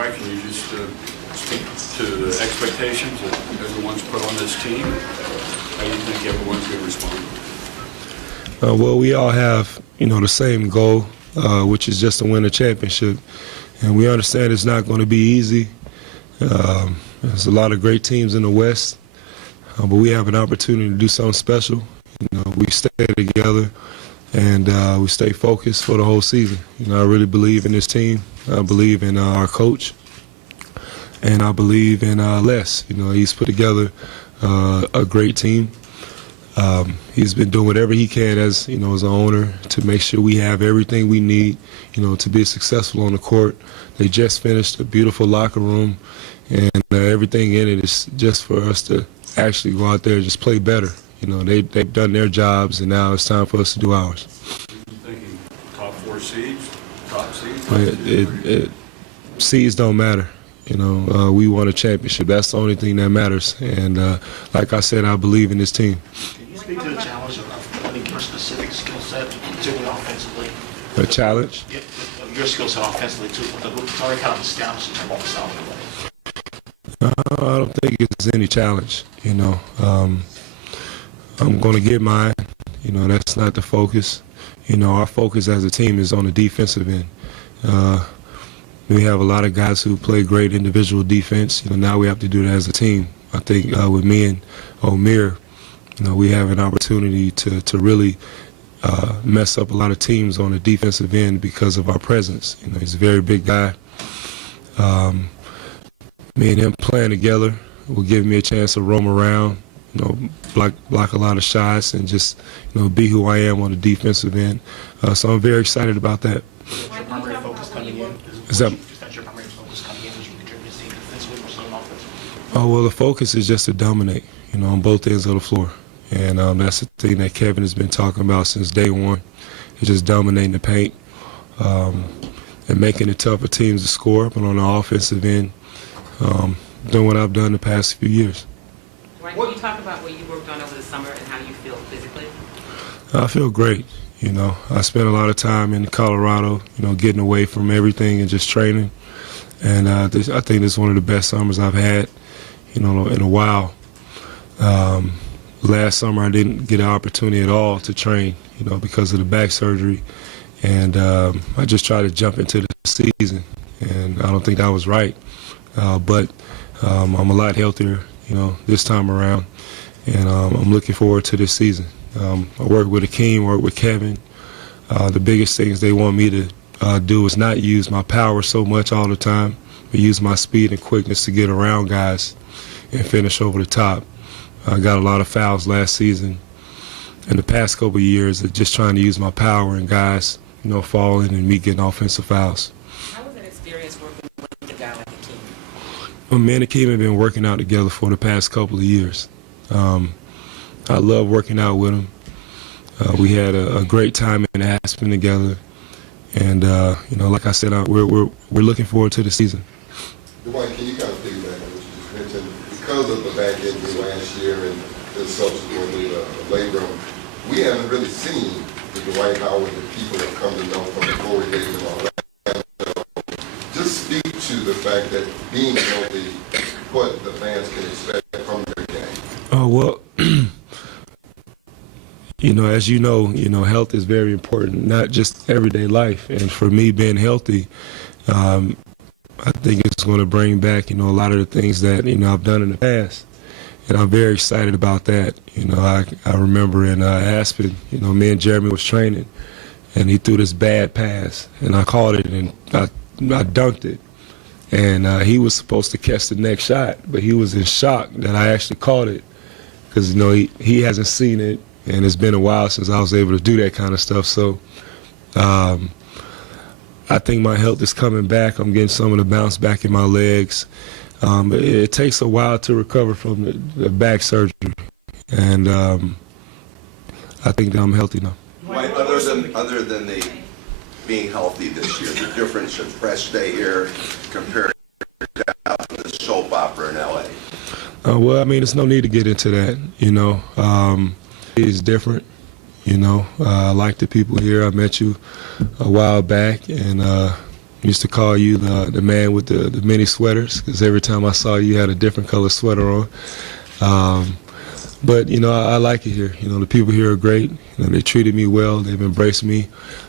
Dwight, can you just speak to the expectations that everyone's put on this team? How do you think everyone's going to respond? Well, we all have, the same goal, which is just to win a championship. And we understand it's not going to be easy. There's a lot of great teams in the West, but we have an opportunity to do something special. We stay together and we stay focused for the whole season. I really believe in this team. I believe in our coach, and I believe in Les. He's put together a great team. He's been doing whatever he can as an owner to make sure we have everything we need, to be successful on the court. They just finished a beautiful locker room, and everything in it is just for us to actually go out there and just play better. They've done their jobs, and now it's time for us to do ours. Thinking top 4 seeds, top seeds? Seeds don't matter. We won a championship. That's the only thing that matters. And like I said, I believe in this team. Can you speak to the challenge of putting your specific skill set, particularly offensively? A challenge? Your skill set offensively, too. It's already kind of established in terms of solid way. I don't think it's any challenge. I'm going to get mine. That's not the focus. Our focus as a team is on the defensive end. We have a lot of guys who play great individual defense. Now we have to do it as a team. I think with me and Omer, we have an opportunity to really mess up a lot of teams on the defensive end because of our presence. He's a very big guy. Me and him playing together will give me a chance to roam around, block a lot of shots, and just, be who I am on the defensive end. So I'm very excited about that. Is your primary focus coming in? Is that your primary focus coming in? Would you contribute to defensively or something offensively? Oh, well, the focus is just to dominate, on both ends of the floor. And that's the thing that Kevin has been talking about since day one, is just dominating the paint and making it tough for teams to score, but on the offensive end, doing what I've done the past few years. Right. Can you talk about what you worked on over the summer and how you feel physically? I feel great. I spent a lot of time in Colorado, getting away from everything and just training. And I think this is one of the best summers I've had, in a while. Last summer I didn't get an opportunity at all to train, because of the back surgery. And I just tried to jump into the season, and I don't think that was right. But I'm a lot healthier, this time around, and I'm looking forward to this season. I work with Akeem, work with Kevin. The biggest things they want me to do is not use my power so much all the time, but use my speed and quickness to get around guys and finish over the top. I got a lot of fouls last season. In the past couple of years, of just trying to use my power and guys, falling and me getting offensive fouls. How was that experience working with a guy like Akeem? Well, me and Akeem have been working out together for the past couple of years. I love working out with him. We had a great time in Aspen together, and like I said, we're looking forward to the season. Dwight, can you kind of piggyback on what you just mentioned? Because of the back injury last year and then subsequently the labrum, we haven't really seen the Dwight Howard that people have come to know from the Corey days and all that. So just speak to the fact that being healthy, what the fans can expect from their game. Oh, well, as you know, health is very important, not just everyday life. And for me, being healthy, I think it's going to bring back, a lot of the things that, I've done in the past. And I'm very excited about that. I remember in Aspen, me and Jeremy was training, and he threw this bad pass, and I caught it, and I dunked it. And he was supposed to catch the next shot, but he was in shock that I actually caught it because, he hasn't seen it, and it's been a while since I was able to do that kind of stuff. So I think my health is coming back. I'm getting some of the bounce back in my legs. It takes a while to recover from the back surgery, and I think that I'm healthy now. Right, other than the being healthy this year, the difference of fresh day here compared to the soap opera in LA. Well, I mean, there's no need to get into that. It's different. I like the people here. I met you a while back, and Used to call you the man with the many sweaters, because every time I saw you, you had a different color sweater on. But, I like it here. The people here are great. They treated me well. They've embraced me.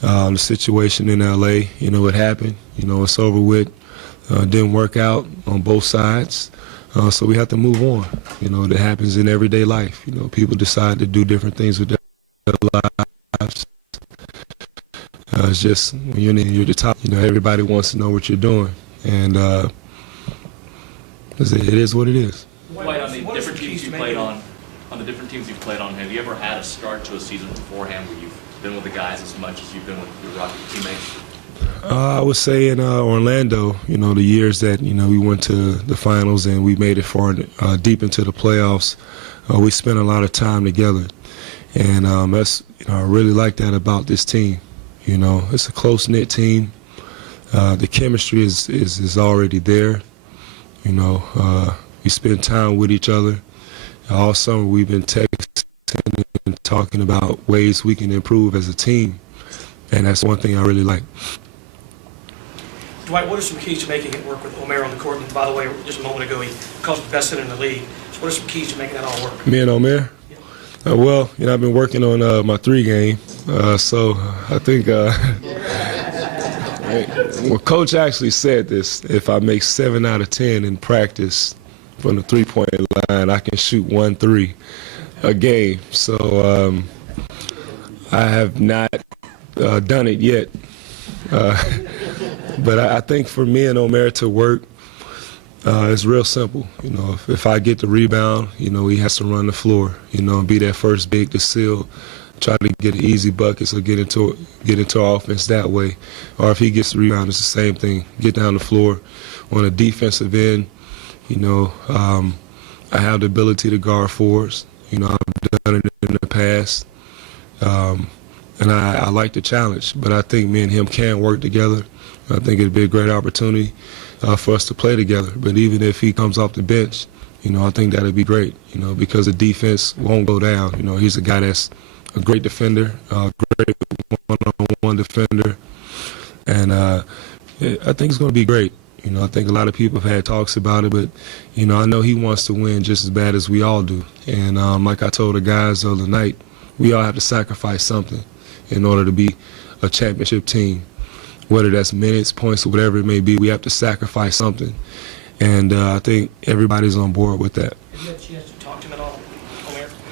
The situation in L.A., it happened. It's over with. Didn't work out on both sides. So we have to move on. That happens in everyday life. People decide to do different things with their lives. It's just when you're the top, everybody wants to know what you're doing. And it is what it is. Dwight, on the different teams you've played on, have you ever had a start to a season beforehand where you've been with the guys as much as you've been with your Rocky teammates? I would say in Orlando, the years that, we went to the finals and we made it far deep into the playoffs, we spent a lot of time together. And that's, I really like that about this team. It's a close-knit team. The chemistry is already there. We spend time with each other. All summer we've been texting and talking about ways we can improve as a team. And that's one thing I really like. Dwight, what are some keys to making it work with Omer on the court? And by the way, just a moment ago, he called it the best center in the league. So what are some keys to making that all work? Me and Omer? Well, I've been working on my 3 game. So I think well, Coach actually said this. If I make 7 out of 10 in practice from the 3-point line, I can shoot 1 3 a game. So I have not done it yet. But I think for me and Omer to work, it's real simple. If I get the rebound, he has to run the floor, and be that first big to seal, try to get an easy bucket, so get into offense that way. Or if he gets the rebound, it's the same thing. Get down the floor. On the defensive end, I have the ability to guard forwards. I've done it in the past. And I like the challenge, but I think me and him can work together. I think it'd be a great opportunity for us to play together. But even if he comes off the bench, I think that'd be great, because the defense won't go down. He's a guy that's a great defender, a great one-on-one defender. And I think it's going to be great. I think a lot of people have had talks about it, but, I know he wants to win just as bad as we all do. And like I told the guys the other night, we all have to sacrifice something in order to be a championship team. Whether that's minutes, points, or whatever it may be, we have to sacrifice something. And I think everybody's on board with that. Have you had a chance to talk to him at all,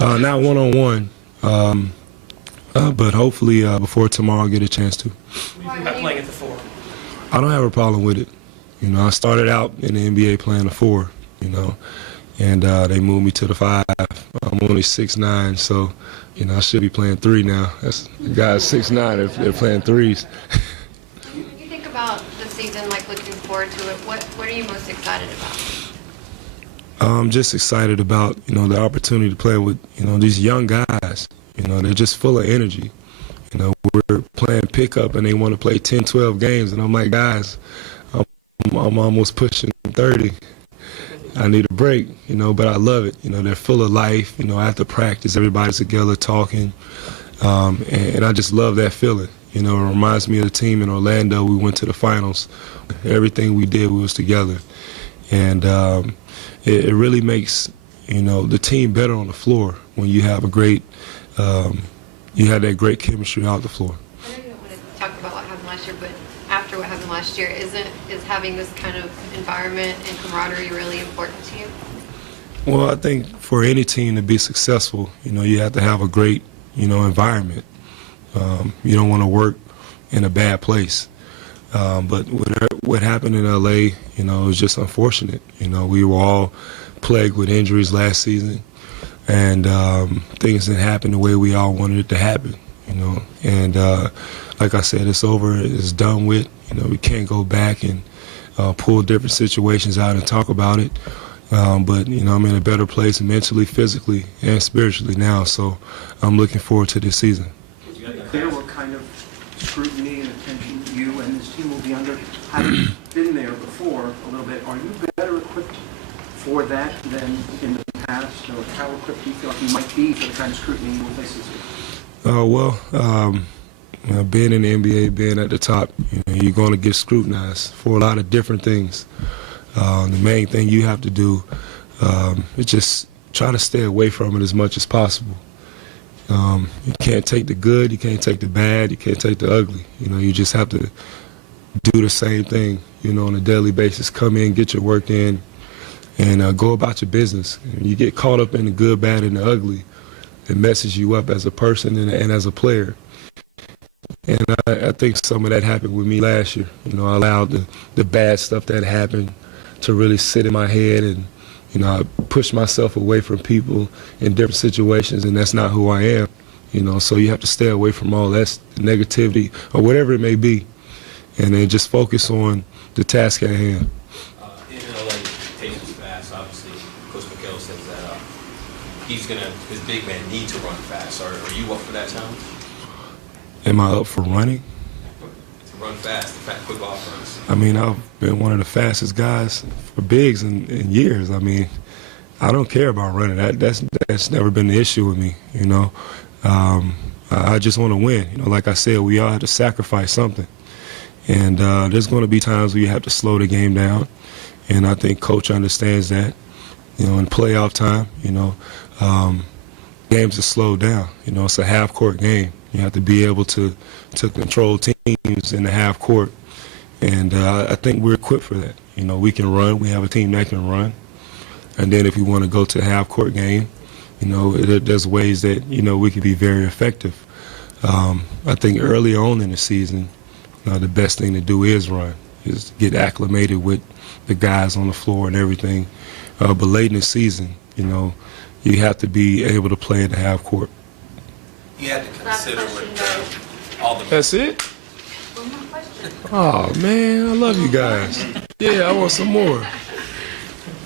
Omer? Not one-on-one, but hopefully before tomorrow I'll get a chance to. Not playing at the 4. I don't have a problem with it. I started out in the NBA playing the 4, and they moved me to the 5. I'm only 6'9", so, I should be playing 3 now. That's the guys 6'9" if they're playing 3s. When you think about the season, looking forward to it, what are you most excited about? I'm just excited about, the opportunity to play with, these young guys. They're just full of energy. We're playing pickup and they want to play 10, 12 games, and I'm like, guys, I'm almost pushing 30. I need a break, but I love it. They're full of life. After practice, everybody's together talking, and I just love that feeling. It reminds me of the team in Orlando. We went to the finals. Everything we did, we was together, and it really makes the team better on the floor when you have a great, you have that great chemistry out the floor. I know you don't want to talk about what happened last year, but after what happened last year, is having this kind of environment and camaraderie really important to you? Well, I think for any team to be successful, you have to have a great, environment. You don't want to work in a bad place. But what happened in L.A., it was just unfortunate. We were all plagued with injuries last season, and things didn't happen the way we all wanted it to happen. And like I said, it's over. It's done with. We can't go back and pull different situations out and talk about it. But I'm in a better place mentally, physically, and spiritually now. So I'm looking forward to this season. Clear what kind of scrutiny and attention you and this team will be under. Having been there before a little bit, are you better equipped for that than in the past? Or how equipped do you feel like you might be for the kind of scrutiny you will face this year? being in the NBA, being at the top, you're going to get scrutinized for a lot of different things. The main thing you have to do is just try to stay away from it as much as possible. You can't take the good, you can't take the bad, you can't take the ugly. You just have to do the same thing, on a daily basis. Come in, get your work in, and go about your business. You get caught up in the good, bad, and the ugly, it messes you up as a person and as a player. And I think some of that happened with me last year. I allowed the bad stuff that happened to really sit in my head, and I pushed myself away from people in different situations, and that's not who I am. So you have to stay away from all that negativity or whatever it may be, and then just focus on the task at hand. In LA, pace is fast. Obviously, Coach McHale says that his big man need to run fast. Are you up for that challenge? Am I up for running? To run fast, quick offense. I've been one of the fastest guys for bigs in years. I don't care about running. That's never been the issue with me. I just want to win. Like I said, we all have to sacrifice something, and there's going to be times where you have to slow the game down, and I think Coach understands that. In playoff time, games are slowed down. It's a half-court game. You have to be able to control teams in the half court, and I think we're equipped for that. We can run. We have a team that can run, and then if you want to go to a half court game, there's ways that we can be very effective. I think early on in the season, the best thing to do is run, is get acclimated with the guys on the floor and everything. But late in the season, you have to be able to play in the half court. You had to consider with all the... That's it? One more question. Oh, man, I love you guys. Yeah, I want some more.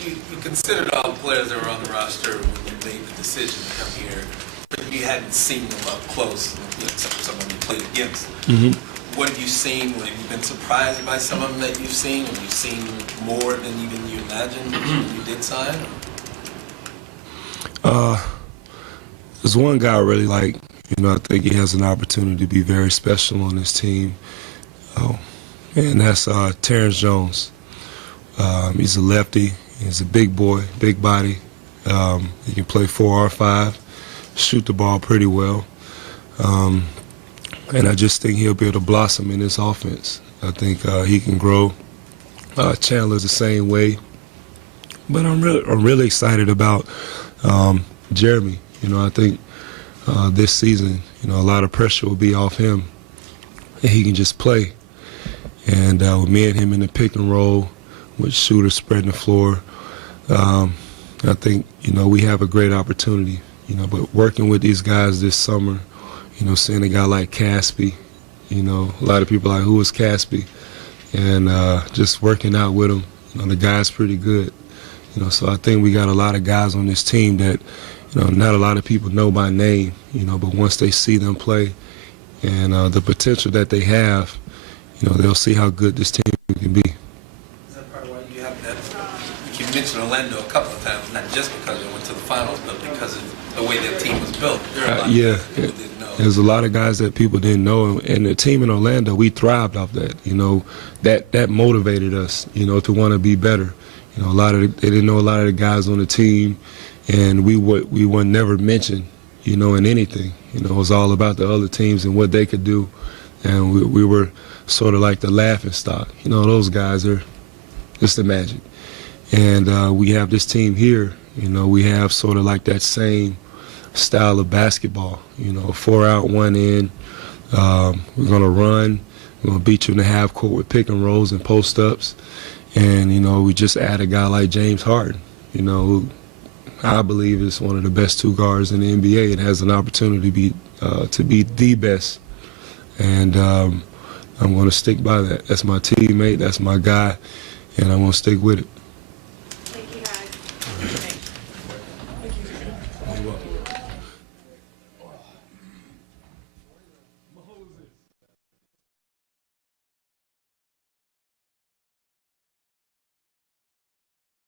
You considered all the players that were on the roster when you made the decision to come here, but you hadn't seen them up close, except for someone you played against. Mm-hmm. What have you seen? Have you been surprised by some of them that you've seen? Have you seen more than even you imagined when you did sign? There's one guy I really like. I think he has an opportunity to be very special on this team, and that's Terrence Jones. He's a lefty. He's a big boy, big body. He can play 4 or 5, shoot the ball pretty well. And I just think he'll be able to blossom in this offense. I think he can grow. Chandler's the same way. But I'm really excited about Jeremy. I think this season, a lot of pressure will be off him, and he can just play. And with me and him in the pick and roll, with shooters spreading the floor, I think, we have a great opportunity. But working with these guys this summer, seeing a guy like Caspi, a lot of people are like, who is Caspi? And just working out with him, the guy's pretty good. So I think we got a lot of guys on this team that, not a lot of people know by name, but once they see them play and the potential that they have, they'll see how good this team can be. Is that part of why you have that? You mentioned Orlando a couple of times, not just because they went to the finals, but because of the way that team was built. Yeah, there's a lot of guys that people didn't know, and the team in Orlando, we thrived off that. That motivated us, to want to be better. They didn't know a lot of the guys on the team, and we were never mentioned, in anything. It was all about the other teams and what they could do, and we were sort of like the laughing stock. Those guys are just the magic. And we have this team here, we have sort of like that same style of basketball, 4 out, 1 in. We're going to run. We're going to beat you in the half court with pick and rolls and post-ups. And, we just add a guy like James Harden, who I believe is one of the best 2 guards in the NBA and has an opportunity to be the best. And I'm going to stick by that. That's my teammate. That's my guy. And I'm going to stick with it.